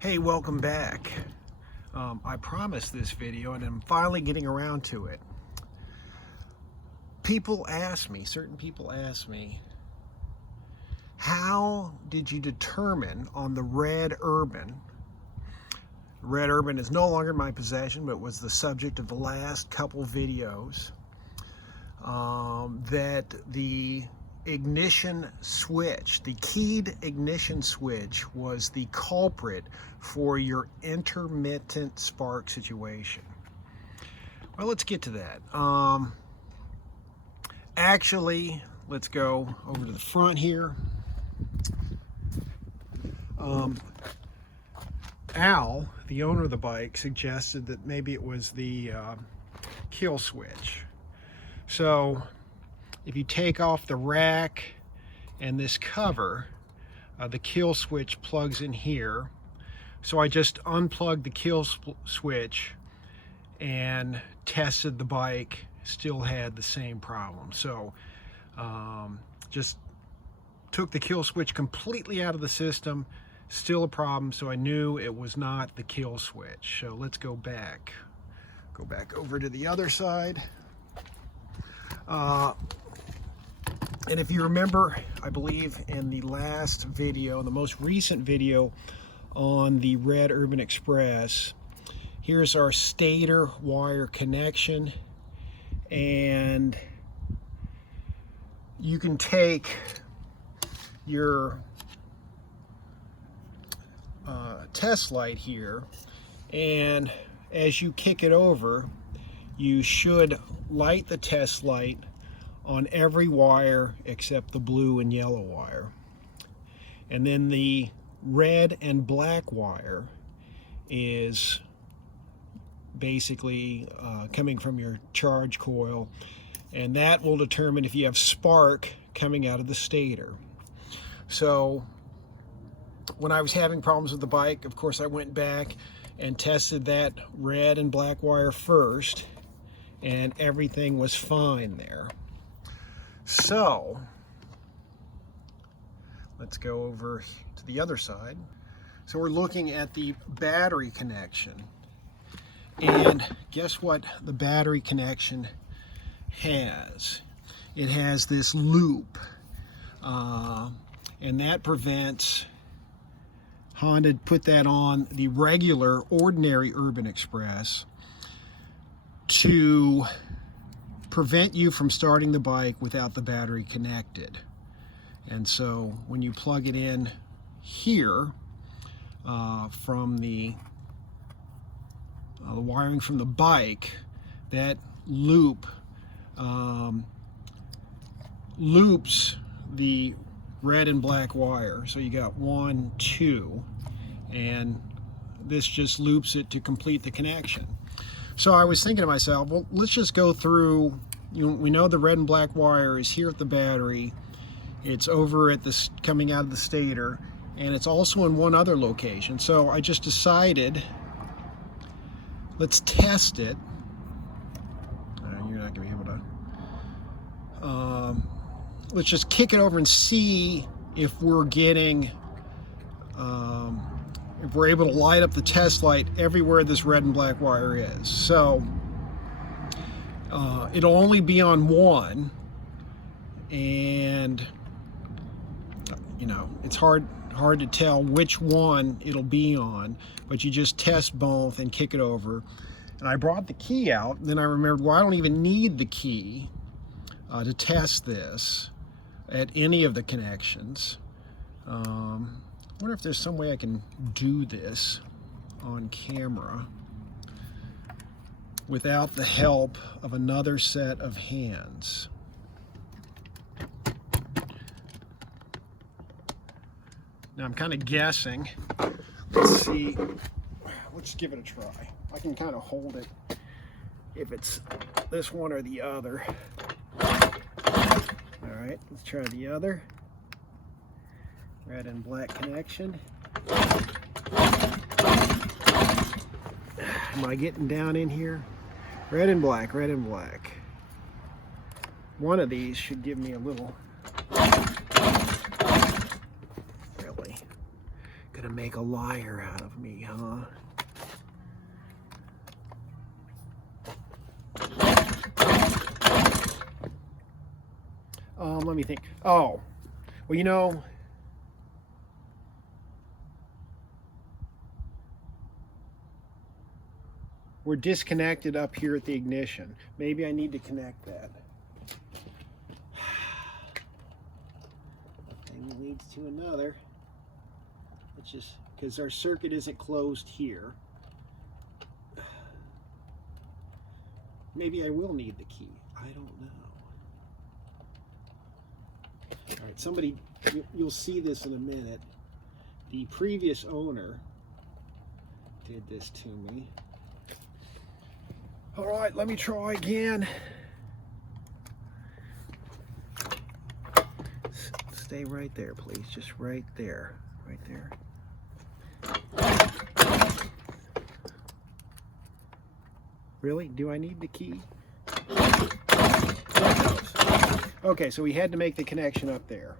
Hey, welcome back. I promised this video and I'm finally getting around to it. Certain people ask me, how did you determine on the red Urban? Red Urban is no longer in my possession, but was the subject of the last couple videos, that the ignition switch, the keyed ignition switch, was the culprit for your intermittent spark situation. Well, let's get to that. Actually, let's go over to the front here. Al, the owner of the bike, suggested that maybe it was the kill switch. So if you take off the rack and this cover, the kill switch plugs in here. So I just unplugged the kill switch and tested the bike, still had the same problem. So just took the kill switch completely out of the system, still a problem, so I knew it was not the kill switch. So let's go back over to the other side. And if you remember, I believe in the last video, the most recent video on the red Urban Express, here's our stator wire connection, and you can take your test light here, and as you kick it over, you should light the test light on every wire except the blue and yellow wire. And then the red and black wire is basically coming from your charge coil, and that will determine if you have spark coming out of the stator. So when I was having problems with the bike, of course I went back and tested that red and black wire first, and everything was fine there. So let's go over to the other side. So we're looking at the battery connection, and guess what the battery connection has? It has this loop, and that prevents Honda put that on the regular ordinary Urban Express to prevent you from starting the bike without the battery connected. And so when you plug it in here from the wiring from the bike, that loop loops the red and black wire. So you got 1, 2, and this just loops it to complete the connection. So I was thinking to myself, well, let's just go through, we know the red and black wire is here at the battery, it's over at this coming out of the stator, and it's also in one other location. So I just decided, let's test it. You're not gonna be able to. Let's just kick it over and see if we're getting, if we're able to light up the test light everywhere this red and black wire is. So it'll only be on one, and you know, it's hard to tell which one it'll be on, but you just test both and kick it over. And I brought the key out, and then I remembered, well, I don't even need the key to test this at any of the connections. I wonder if there's some way I can do this on camera without the help of another set of hands. Now I'm kind of guessing. Let's see. Let's give it a try. I can kind of hold it if it's this one or the other. All right, let's try the other. Red and black connection. Am I getting down in here? Red and black, red and black. One of these should give me a little, really, gonna make a liar out of me, huh? Let me think. Oh, well, you know, we're disconnected up here at the ignition. Maybe I need to connect that. One thing leads to another. It's just because our circuit isn't closed here. Maybe I will need the key. I don't know. All right, somebody, you'll see this in a minute. The previous owner did this to me. All right, let me try again. Stay right there, please. Just right there. Right there. Really? Do I need the key? Okay, so we had to make the connection up there.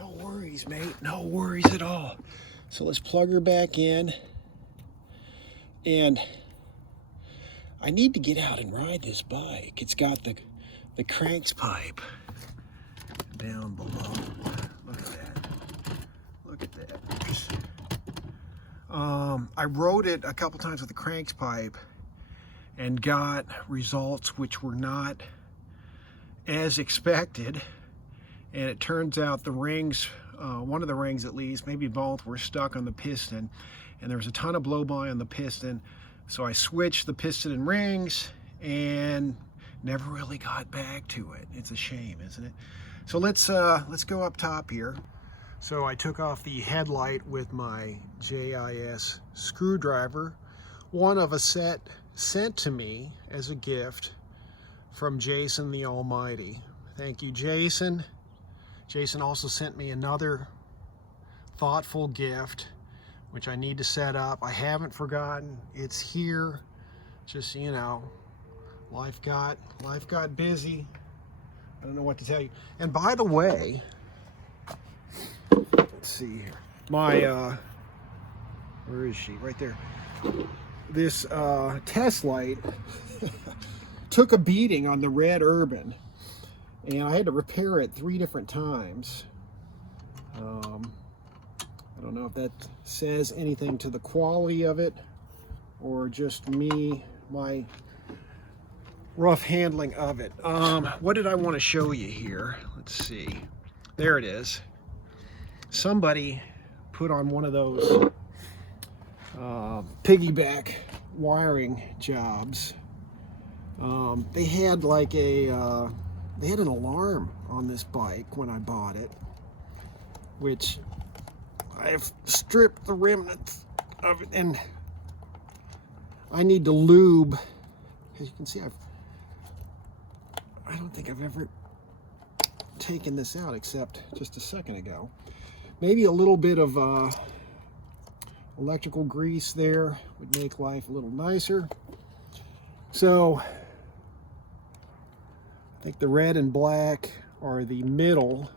No worries, mate. No worries at all. So let's plug her back in. And I need to get out and ride this bike. It's got the cranks pipe down below. Look at that. Look at that. I rode it a couple times with the cranks pipe and got results which were not as expected. And it turns out the rings, one of the rings at least, maybe both, were stuck on the piston. And there was a ton of blow-by on the piston. So I switched the piston and rings and never really got back to it. It's a shame, isn't it? So let's go up top here. So I took off the headlight with my JIS screwdriver, one of a set sent to me as a gift from Jason the Almighty. Thank you, Jason. Jason also sent me another thoughtful gift, which I need to set up. I haven't forgotten. It's here. Just, you know, life got busy. I don't know what to tell you. And by the way, let's see here. My, where is she? Right there. This test light took a beating on the red Urban, and I had to repair it 3 different times. I don't know if that says anything to the quality of it or just me, my rough handling of it. What did I want to show you here? Let's see. There it is. Somebody put on one of those piggyback wiring jobs. They had like a they had an alarm on this bike when I bought it, which I've stripped the remnants of it, and I need to lube. As you can see, I don't think I've ever taken this out except just a second ago. Maybe a little bit of electrical grease there would make life a little nicer. So I think the red and black are the middle.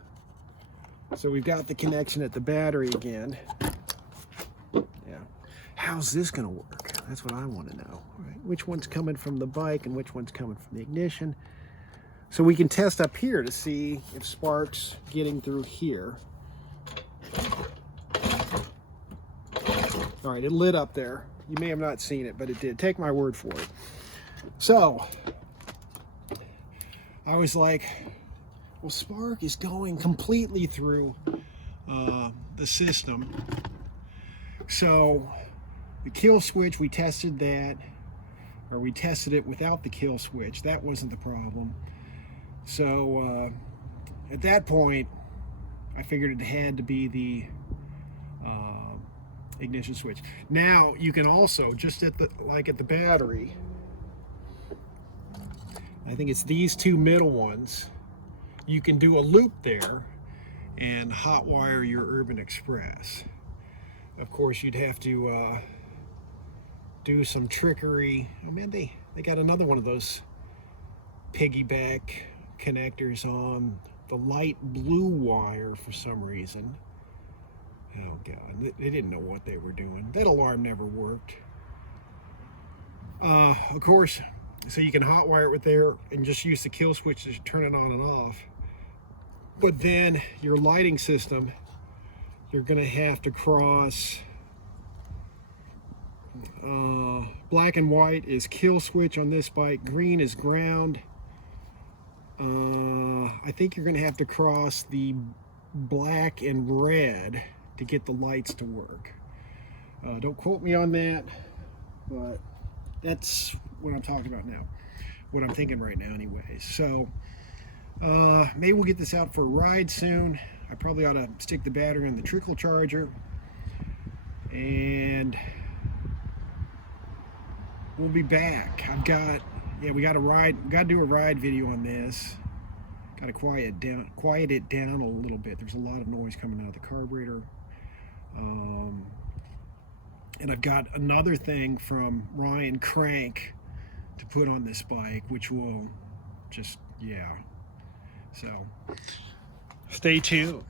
So we've got the connection at the battery again. Yeah. How's this going to work? That's what I want to know. Right? Which one's coming from the bike and which one's coming from the ignition? So we can test up here to see if spark's getting through here. All right, it lit up there. You may have not seen it, but it did. Take my word for it. So I was like, well, spark is going completely through the system. So the kill switch, we tested that, or we tested it without the kill switch. That wasn't the problem. So at that point, I figured it had to be the ignition switch. Now you can also, just at the battery, I think it's these 2 middle ones, you can do a loop there and hotwire your Urban Express. Of course, you'd have to do some trickery. Oh man, they got another one of those piggyback connectors on the light blue wire for some reason. Oh God, they didn't know what they were doing. That alarm never worked. Of course, so you can hotwire it with there and just use the kill switch to turn it on and off. But then your lighting system, you're gonna have to cross black and white is kill switch on this bike, green is ground. I think you're gonna have to cross the black and red to get the lights to work. Don't quote me on that, but that's what I'm talking about now, what I'm thinking right now anyways. So maybe we'll get this out for a ride soon. I probably ought to stick the battery in the trickle charger, and we'll be back. We got to do a ride video on this. Got to quiet it down a little bit. There's a lot of noise coming out of the carburetor. And I've got another thing from Ryan Crank to put on this bike, which will just, yeah. So stay tuned.